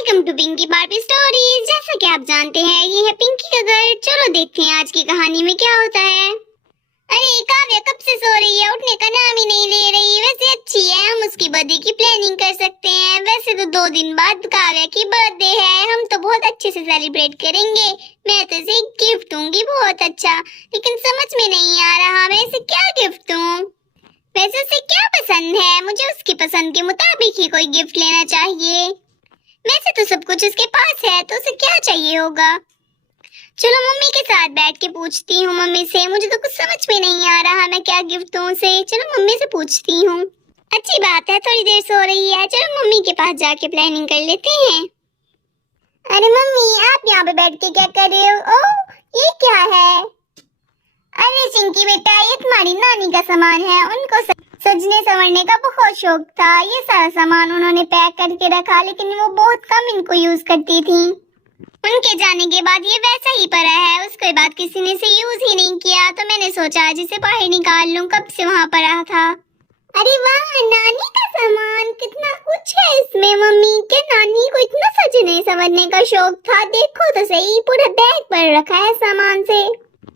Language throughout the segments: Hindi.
Welcome to Pinky Barbie stories. जैसा कि आप जानते हैं ये है पिंकी का घर। चलो देखते हैं आज की कहानी में क्या होता है। अरे काव्या कब से सो रही है, उठने का नाम ही नहीं ले रही। वैसे अच्छी है, हम उसकी बर्थडे की प्लानिंग कर सकते हैं। वैसे तो 2 दिन बाद काव्या की बर्थडे है, हम तो बहुत अच्छे से सेलिब्रेट करेंगे। मैं तो इसे गिफ्ट दूंगी बहुत अच्छा, लेकिन समझ में नहीं आ रहा मैं इसे क्या गिफ्ट दूं। वैसे उसे क्या पसंद है, मुझे उसकी पसंद के मुताबिक ही कोई गिफ्ट लेना चाहिए। वैसे तो सब कुछ उसके पास है, तो उसे क्या चाहिए होगा। चलो मम्मी के साथ बैठ के पूछती हूँ मम्मी से। मुझे तो कुछ समझ में नहीं आ रहा मैं क्या गिफ्ट दूँ उसे। चलो मम्मी से पूछती हूँ। अच्छी बात है, थोड़ी देर सो रही है, चलो मम्मी के पास जाके प्लानिंग कर लेते हैं। अरे मम्मी आप यहाँ पे बैठ के क्या कर रहे हो? ओह ये क्या है? अरे चिंकी बेटा, ये तुम्हारी नानी का सामान है। उनको सजने संवरने का बहुत शौक था। ये सारा सामान उन्होंने पैक करके रखा, लेकिन वो बहुत कम इनको यूज करती थी। उनके जाने के बाद ये वैसा ही पड़ा है, उसके बाद किसी ने इसे यूज ही नहीं किया, तो मैंने सोचा आज इसे बाहर निकाल लूं। कब से वहाँ पड़ा था। अरे वाह, नानी का सामान, कितना कुछ है इसमें। मम्मी के नानी को इतना सजने संवरने का शौक था, देखो तो सही, पूरा बैग भर रखा है सामान से।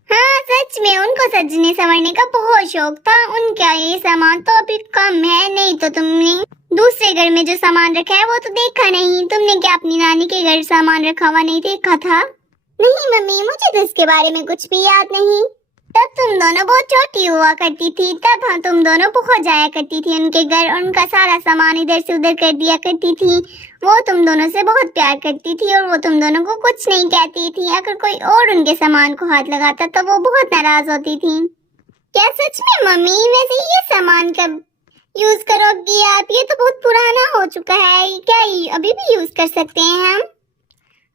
हाँ सच में उनको सजने संवरने का बहुत शौक था। उनका ये सामान तो अभी कम है, नहीं तो तुमने दूसरे घर में जो सामान रखा है वो तो देखा नहीं। तुमने क्या अपनी नानी के घर सामान रखा हुआ नहीं देखा था? नहीं मम्मी, मुझे तो इसके बारे में कुछ भी याद नहीं। तब तुम दोनों बहुत छोटी हुआ करती थी, तब हम तुम दोनों बहुत जाया करती थी उनके घर, और उनका सारा सामान इधर से उधर कर दिया करती थी। वो तुम दोनों से बहुत प्यार करती थी और वो तुम दोनों को कुछ नहीं कहती थी। अगर कोई और उनके सामान को हाथ लगाता तो वो बहुत नाराज होती थी। क्या सच में मम्मी? वैसे ये सामान कब यूज करोगी आप? ये तो बहुत पुराना हो चुका है, क्या ये अभी भी यूज कर सकते हैं हम?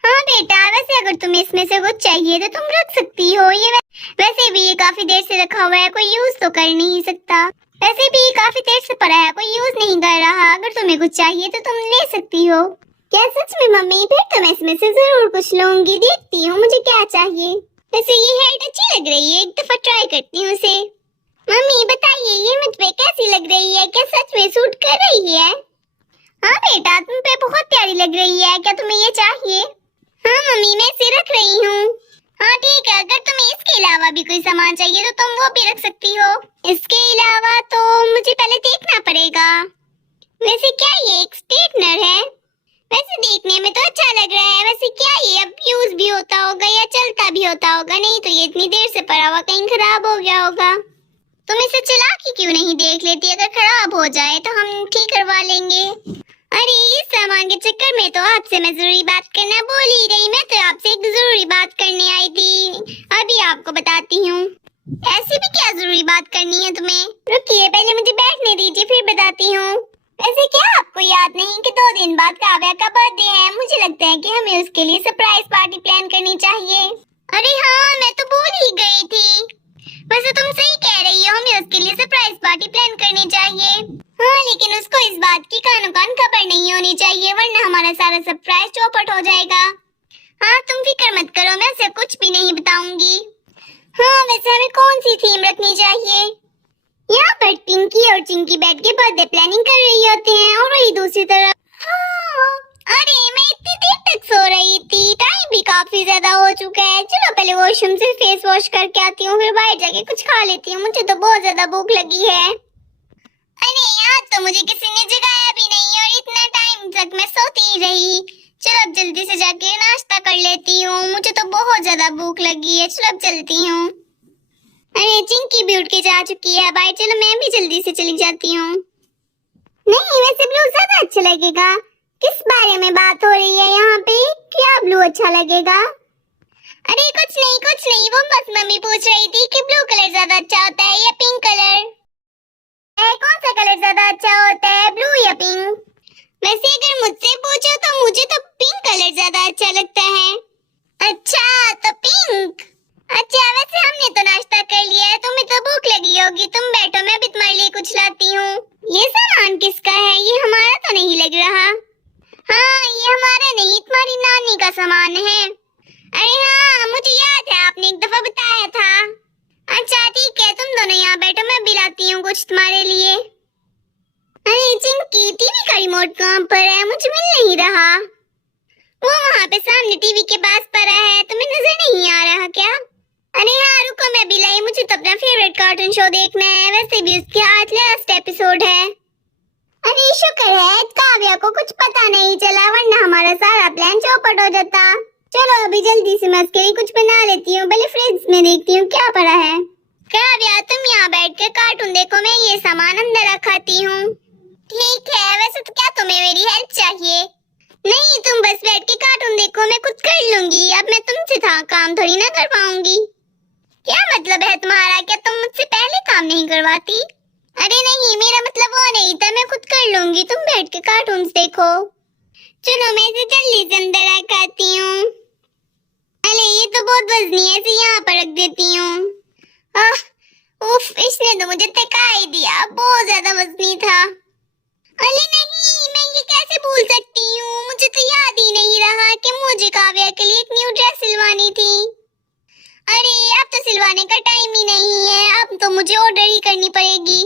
हाँ बेटा, वैसे अगर तुम्हें इसमें से कुछ चाहिए तो तुम रख सकती हो। ये वैसे भी ये काफी देर से रखा हुआ है, कोई यूज तो कर नहीं सकता। वैसे भी काफी देर से पड़ा है, कोई यूज नहीं कर रहा। अगर तुम्हें कुछ चाहिए तो तुम ले सकती हो। क्या सच में मम्मी? फिर तो मैं इसमें से जरूर कुछ लूंगी, देखती हूँ मुझे क्या चाहिए। वैसे ये हेड अच्छी लग रही है, एक दफा ट्राई करती हूँ इसे। मम्मी बताइए ये मुझ पे कैसी लग रही है, क्या सच में सूट कर रही है? हाँ बेटा, तुम पे बहुत प्यारी लग रही है, क्या तुम्हें ये चाहिए? हाँ मम्मी, मैं इसे रख रही हूँ। हाँ ठीक है, अगर तुम्हें इसके अलावा भी कोई सामान चाहिए तो तुम वो भी रख सकती हो। इसके अलावा तो मुझे पहले देखना पड़ेगा। वैसे क्या ये एक स्ट्रेटनर है? वैसे देखने में तो अच्छा लग रहा है। वैसे क्या ये अब यूज भी होता होगा या चलता भी होता होगा? नहीं तो ये इतनी देर से पड़ा हुआ कहीं खराब हो गया होगा। तुम इसे चला के क्यों नहीं देख लेती? अगर खराब हो जाए तो हम ठीक करवा लेंगे। अरे इस सामान के चक्कर में तो आपसे मैं जरूरी बात करना भूल ही गई। मैं तो आपसे एक जरूरी बात करने आई थी, अभी आपको बताती हूँ। ऐसी भी क्या जरूरी बात करनी है तुम्हें? रुकिए, पहले मुझे बैठने दीजिए, फिर बताती हूँ। ऐसे क्या आपको याद नहीं कि 2 दिन बाद काव्या का बर्थडे है? मुझे लगता है कि हमें उसके लिए सरप्राइज पार्टी प्लान करनी चाहिए। अरे हाँ, मैं तो भूल ही गई थी। वैसे तुम सही कह रही हो, हमें उसके लिए सरप्राइज पार्टी प्लान करनी चाहिए। हाँ लेकिन उसको इस बात की कानो कान खबर नहीं होनी चाहिए, वरना हमारा सारा सरप्राइज चौपट हो जाएगा। हाँ तुम फिक्र मत करो, मैं उसे कुछ भी नहीं बताऊंगी। हाँ वैसे हमें कौन सी थीम रखनी चाहिए? यहाँ पर पिंकी और चिंकी बैठ के बर्थडे प्लानिंग कर रही होते हैं, और वही दूसरी तरफ। हाँ, अरे मैं इतनी देर तक सो रही थी, टाइम भी काफी ज्यादा हो चुका है। चलो पहले वॉशरूम से फेस वॉश करके आती हूँ, फिर बाहर जाके कुछ खा लेती हूँ। मुझे तो बहुत ज्यादा भूख लगी है। अरे यार, तो मुझे किसी ने जगाया भी नहीं और इतना टाइम तक मैं सोती ही रही। चलो अब जल्दी से जाके नाश्ता कर लेती हूँ, मुझे तो बहुत ज्यादा भूख लगी है। चलो अब चलती हूँ। अरे चिंकी भी उठ के जा चुकी है बाहर, चलो मैं भी जल्दी से चली जाती हूँ। नहीं वैसे ब्लू ज्यादा अच्छा लगेगा। किस बारे में बात हो रही है यहाँ पे? क्या ब्लू अच्छा लगेगा? अरे कुछ नहीं, वो बस मम्मी पूछ रही थी कि ब्लू कलर ज्यादा अच्छा होता है या पिंक कलर। कौन सा कलर ज्यादा अच्छा होता है, ब्लू या पिंक? वैसे अगर मुझसे पूछो तो मुझे तो पिंक कलर ज्यादा अच्छा लगता है। अच्छा तो पिंक। अच्छा वैसे हमने तो नाश्ता कर लिया है, तुम्हें तो भूख लगी होगी, तुम बैठो, मैं भी तुम्हारे लिए कुछ लाती हूँ। ये सामान किसका है? ये हमारा तो नहीं लग रहा। हाँ ये हमारा नहीं, तुम्हारी नानी का सामान है। अरे हाँ मुझे याद है, आपने एक दफा बताया था। अच्छा ठीक है, तुम दोनों यहाँ बैठो, मैं भी लाती हूँ कुछ तुम्हारे लिए। अरे चिंकी, टीवी का रिमोट कहाँ पर है? मुझे मिल नहीं रहा। वो वहाँ पे सामने टीवी के पास पड़ा है, तुम्हें नजर नहीं आ रहा क्या? अरे हाँ रुको, मैं भी लाई, मुझे तो अपना फेवरेट कार्टून शो देखना है, वैसे भी उसके आज लास्ट एपिसोड है। अरे शुक्र है काव्या को कुछ पता नहीं चला, वरना हमारा सारा प्लान चौपट हो जाता। चलो अभी जल्दी से मैं उसके लिए कुछ बना लेती हूँ, पहले फ्रिज में देखती हूँ क्या पड़ा है। काव्या तुम यहाँ बैठ कर कार्टून देखो, मैं ये सामान अंदर रखाती हूँ। ठीक है, वैसे तो क्या तुम्हें मेरी हेल्प चाहिए? नहीं, तुम बस बैठ के कार्टून देखो, मैं कुछ कर लूंगी। अब मैं तुमसे काम थोड़ी ना कर पाऊंगी। क्या मतलब है तुम्हारा? क्या तुम मुझसे पहले काम नहीं करवाती? अरे नहीं, मेरा मतलब वो नहीं था, मैं खुद कर लूंगी, तुम बैठ के कार्टून देखो। चलो मैं इसे जल्दी से अंदर रखाती हूँ। अरे ये तो बहुत वजनी है, इसे यहाँ पर रख देती हूँ। उफ, इसने तो मुझे थका ही दिया, बहुत ज्यादा वजनी था। अरे नहीं, मैं ये कैसे भूल सकती हूँ, मुझे तो याद ही नहीं रहा कि मुझे काव्या के लिए एक न्यू ड्रेस सिलवानी थी। अरे अब तो सिलवाने का टाइम ही नहीं है, अब तो मुझे ऑर्डर ही करनी पड़ेगी।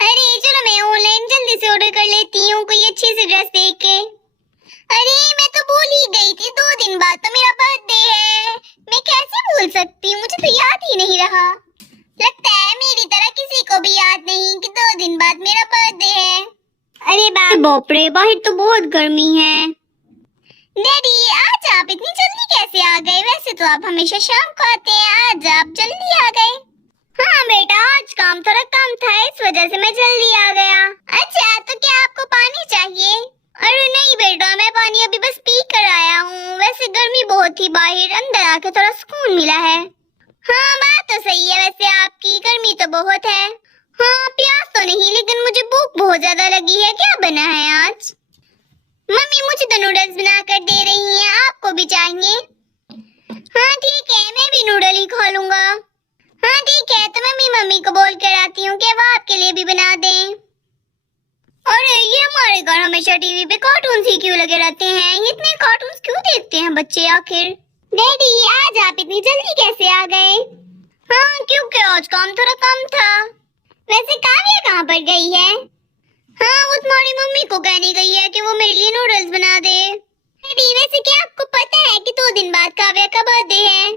अरे चलो मैं ऑनलाइन जल्दी से ऑर्डर कर लेती हूँ कोई अच्छी सी ड्रेस देख के। अरे मैं तो भूल ही गई थी, 2 दिन बाद तो मेरा बर्थडे है, मैं कैसे भूल सकती हूँ, मुझे तो याद ही नहीं रहा। लगता है मेरी तरह किसी को भी याद नहीं कि 2 दिन बाद मेरा बर्थडे है। अरे बाप रे, बाहर तो बहुत गर्मी है। डैडी आज आप इतनी जल्दी कैसे आ गए? वैसे तो आप हमेशा शाम को आते हैं, आज आप जल्दी आ गए। हाँ बेटा, आज काम थोड़ा कम था, इस वजह से मैं जल्दी आ गया। अच्छा, तो क्या आपको पानी चाहिए? अरे नहीं बेटा, मैं पानी अभी बस पी कर आया हूँ, वैसे गर्मी बहुत थी बाहर, अंदर आके थोड़ा सुकून मिला है। हाँ बात तो सही है, वैसे आपकी गर्मी तो बहुत है। हाँ प्यास तो नहीं, लेकिन मुझे भूख बहुत ज्यादा लगी है। क्या बना है आज? मम्मी मुझे तो नूडल्स बना कर दे रही हैं, आपको भी चाहिए? हाँ ठीक है, मैं भी नूडल ही खा लूंगा। हाँ ठीक है, तो मम्मी को बोल कर आती हूँ कि वो आपके लिए भी बना दें। अरे ये हमारे घर हमेशा टीवी पे कार्टून ही क्यों लगे रहते हैं? इतने कार्टून क्यों देखते हैं बच्चे आखिर? डैडी आज आप इतनी जल्दी कैसे आ गए? हाँ क्योंकि आज काम थोड़ा कम था। वैसे काव्या कहाँ पर गई है? हाँ वो तुम्हारी मम्मी को कहने गई है कि वो मेरे लिए नूडल्स बना दे। डैडी वैसे क्या आपको पता है कि 2 दिन बाद काव्या का बर्थडे है?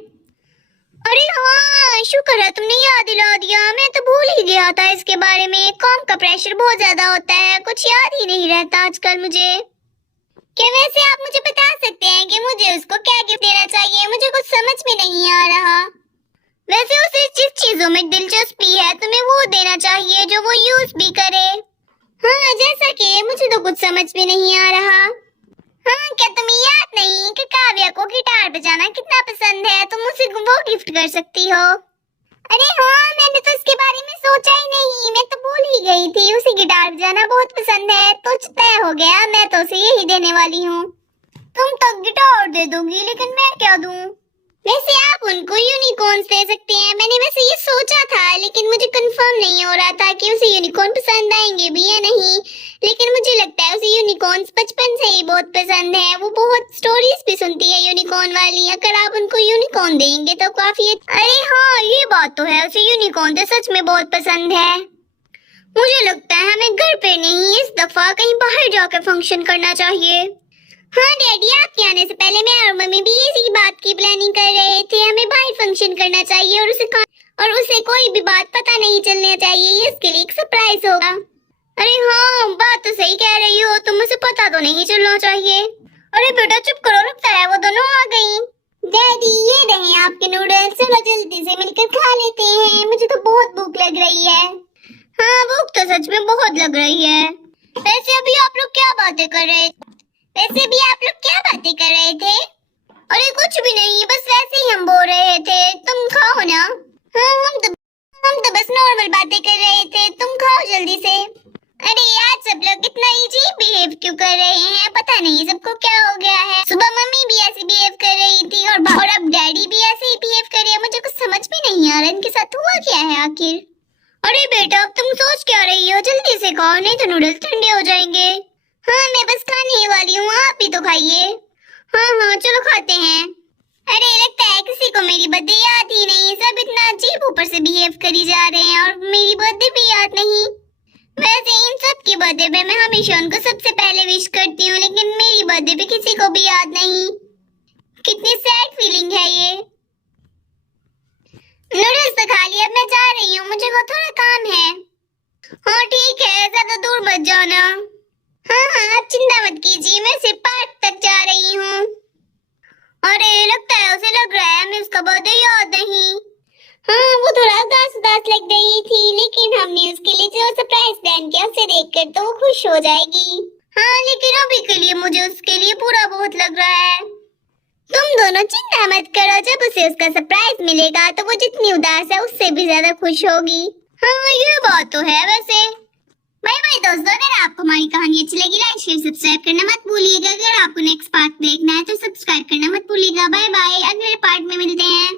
अरे हाँ शुक्र है तुमने याद दिला दिया, मैं तो भूल ही गया था इसके बारे में। काम का प्रेशर बहुत ज्यादा होता है, कुछ याद ही नहीं रहता आजकल मुझे। क्या वैसे आप मुझे बता सकते हैं कि मुझे उसको क्या गिफ्ट देना चाहिए? मुझे कुछ समझ में नहीं आ रहा। वैसे उसे जिस चीजों में दिलचस्पी है तुम्हें वो देना चाहिए जो वो यूज भी करे। हाँ जैसा कि मुझे तो कुछ समझ में नहीं आ रहा। हाँ क्या तुम्हें याद नहीं कि काव्या को गिटार बजाना कितना पसंद है? तुम उसे वो गिफ्ट कर सकती हो। अरे हाँ मैंने तो इसके बारे में सोचा ही नहीं, मैं तो भूल ही गई थी। उसे गिटार बजाना बहुत पसंद है, तो तय हो गया, मैं तो उसे यही देने वाली हूँ। तुम तो गिटार दे दोगी, लेकिन मैं क्या दूँ? वैसे आप उनको यूनिकॉर्न्स दे सकते हैं। मैंने वैसे ये सोचा था, लेकिन मुझे कंफर्म नहीं हो रहा था कि उसे यूनिकॉर्न पसंद आएंगे भी या नहीं। लेकिन मुझे लगता है उसे यूनिकॉर्न्स बचपन से ही बहुत पसंद है, वो बहुत स्टोरीज भी सुनती है यूनिकॉर्न वाली। अगर आप उनको यूनिकॉर्न देंगे तो काफी। अरे हाँ ये बात तो है, उसे यूनिकॉर्न तो सच में बहुत पसंद है। मुझे लगता है हमें घर पे नहीं, इस दफा कहीं बाहर जाकर फंक्शन करना चाहिए। हाँ डैडी, आपके आने से पहले मैं और मम्मी भी इसी बात की प्लानिंग कर रहे थे। हमें बाहर फंक्शन करना चाहिए और उसे कोई भी बात पता नहीं चलना चाहिए, इसके लिए एक सरप्राइज होगा। अरे हाँ बात तो सही कह रही हो तुम, उसे पता तो नहीं चलना चाहिए। अरे बेटा चुप करो, लगता है वो दोनों आ गई। डैडी ये रहे आपके नूडल्स, चलो जल्दी से मिलकर खा लेते हैं, मुझे तो बहुत भूख लग रही है। हाँ भूख तो सच में बहुत लग रही है। वैसे अभी आप लोग क्या बातें कर रहे थे? अरे कुछ भी नहीं, बस वैसे ही हम बोल रहे थे, तुम खाओ ना। हाँ हम तो बस नॉर्मल बातें कर रहे थे, तुम खाओ जल्दी से। अरे आज सब लोग इतना इजी बिहेव क्यों कर रहे हैं? पता नहीं सबको क्या हो गया है। सुबह मम्मी भी ऐसे बिहेव कर रही थी और अब डैडी भी ऐसे ही बिहेव कर रहे हैं। मुझे कुछ समझ में नहीं आ रहा इनके साथ हुआ क्या है आखिर। अरे बेटा अब तुम सोच क्या रही हो? जल्दी से खाओ नहीं तो नूडल्स ठंडे हो जाएंगे। हाँ मैं बस खाने ही वाली हूँ, आप भी तो खाइए। हाँ चलो खाते हैं। अरे लगता है किसी को मेरी बर्थडे याद ही नहीं, सब इतना अजीब ऊपर से बिहेव करी जा रहे हैं और मेरी बर्थडे भी याद नहीं। वैसे इन सब की बर्थडे पे मैं हमेशा उनको सबसे पहले विश करती हूँ, लेकिन मेरी बर्थडे बर्थडे पे किसी को भी याद नहीं। कितनी सैड फीलिंग है ये। नूडल्स तो खा लिया, अब मैं जा रही हूँ, मुझे को थोड़ा काम है। हाँ ठीक है, ज्यादा दूर मत जाना। हाँ हाँ, आप चिंता मत कीजिए, मैं सिर्फ पार्क तक जा रही हूँ। अरे लगता है उसे लग रहा है हमें उसका बर्थडे याद नहीं। हाँ, वो थोड़ा उदास उदास लग रही थी, लेकिन हमने उसके लिए जो सरप्राइज प्लान किया उसे देखकर तो वो खुश हो जाएगी। हाँ, लेकिन अभी के लिए मुझे उसके लिए बुरा बहुत लग रहा है। तुम दोनों चिंता मत करो, जब उसे उसका सरप्राइज मिलेगा तो वो जितनी उदास है उससे भी ज्यादा खुश होगी। हाँ, ये बात तो है वैसे। बाय बाय दोस्तों, अगर आपको हमारी कहानी अच्छी लगी लाइक शेयर सब्सक्राइब करना मत भूलिएगा। अगर आपको नेक्स्ट पार्ट देखना है तो सब्सक्राइब करना मत भूलिएगा। बाय बाय, अगले पार्ट में मिलते हैं।